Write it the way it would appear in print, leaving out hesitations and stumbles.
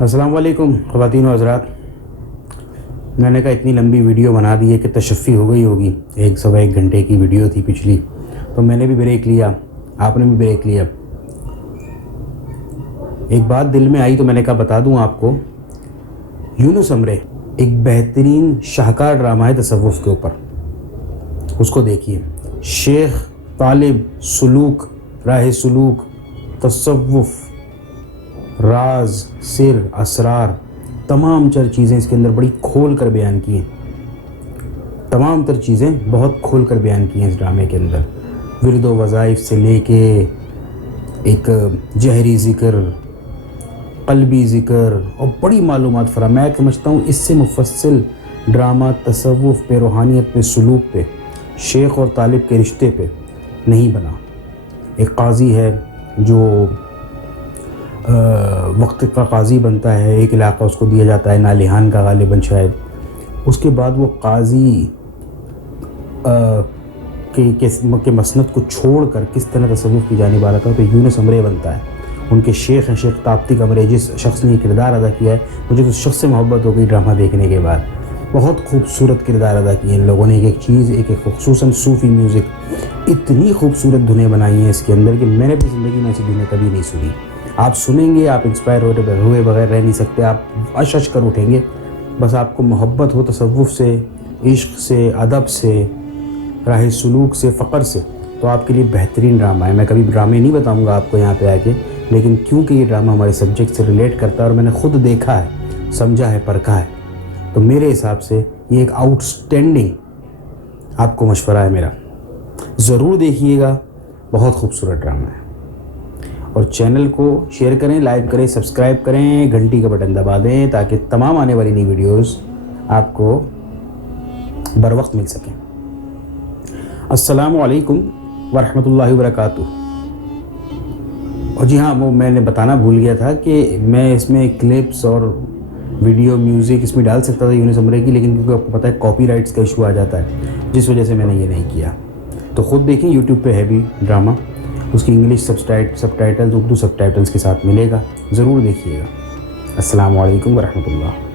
السلام علیکم خواتین و حضرات. میں نے کہا اتنی لمبی ویڈیو بنا دی ہے کہ تشفی ہو گئی ہوگی. 1 گھنٹے کی ویڈیو تھی پچھلی، تو میں نے بھی بریک لیا، آپ نے بھی بریک لیا. ایک بات دل میں آئی تو میں نے کہا بتا دوں آپ کو. یونس امرے ایک بہترین شاہکار ڈرامہ ہے تصوف کے اوپر، اس کو دیکھیے. شیخ، طالب، سلوک، راہ سلوک، تصوف، راز، سر، اسرار، تمام تر چیزیں اس کے اندر بڑی کھول کر بیان کی ہیں. تمام تر چیزیں بہت کھول کر بیان کی ہیں اس ڈرامے کے اندر. ورد و وظائف سے لے کے ایک جہری ذکر، قلبی ذکر اور بڑی معلومات فراہم. میں سمجھتا ہوں اس سے مفصل ڈرامہ تصوف پہ، روحانیت پہ، سلوک پہ، شیخ اور طالب کے رشتے پہ نہیں بنا. ایک قاضی ہے جو وقت کا قاضی بنتا ہے، ایک علاقہ اس کو دیا جاتا ہے نالیحان کا غالباً شاید. اس کے بعد وہ قاضی کے مسند کو چھوڑ کر کس طرح تصوف کی جانب آ رہا تھا، تو یونس امرے بنتا ہے. ان کے شیخ ہیں شیخ تابتک امرے. جس شخص نے یہ کردار ادا کیا ہے، مجھے تو اس شخص سے محبت ہو گئی ڈرامہ دیکھنے کے بعد. بہت خوبصورت کردار ادا کیے ان لوگوں نے. ایک چیز، ایک خصوصاً صوفی میوزک، اتنی خوبصورت دھنیں بنائی ہیں اس کے اندر کہ میں نے اپنی زندگی میں ایسی دھنیں کبھی نہیں سنی. آپ سنیں گے، آپ انسپائر ہوئے بغیر رہ نہیں سکتے. آپ اش کر اٹھیں گے. بس آپ کو محبت ہو تصوف سے، عشق سے، ادب سے، راہ سلوک سے، فقر سے، تو آپ کے لیے بہترین ڈرامہ ہے. میں کبھی ڈرامے نہیں بتاؤں گا آپ کو یہاں پہ آ کے، لیکن کیونکہ یہ ڈرامہ ہمارے سبجیکٹ سے ریلیٹ کرتا ہے اور میں نے خود دیکھا ہے، سمجھا ہے، پرکھا ہے، تو میرے حساب سے یہ ایک آؤٹ اسٹینڈنگ آپ کو مشورہ ہے میرا. ضرور دیکھیے گا، بہت خوبصورت ڈرامہ ہے. اور چینل کو شیئر کریں، لائک کریں، سبسکرائب کریں، گھنٹی کا بٹن دبا دیں تاکہ تمام آنے والی نئی ویڈیوز آپ کو بر وقت مل سکیں. السلام علیکم ورحمۃ اللہ وبرکاتہ. اور جی ہاں، وہ میں نے بتانا بھول گیا تھا کہ میں اس میں کلپس اور ویڈیو میوزک اس میں ڈال سکتا تھا یونس امرے کی، لیکن کیونکہ آپ کو پتہ ہے کاپی رائٹس کا ایشو آ جاتا ہے، جس وجہ سے میں نے یہ نہیں کیا. تو خود دیکھیں، یوٹیوب پہ ہے بھی ڈرامہ. اس کی انگلش سب ٹائٹلز، اردو سب ٹائٹلز کے ساتھ ملے گا. ضرور دیکھیے گا. السلام علیکم ورحمۃ اللہ.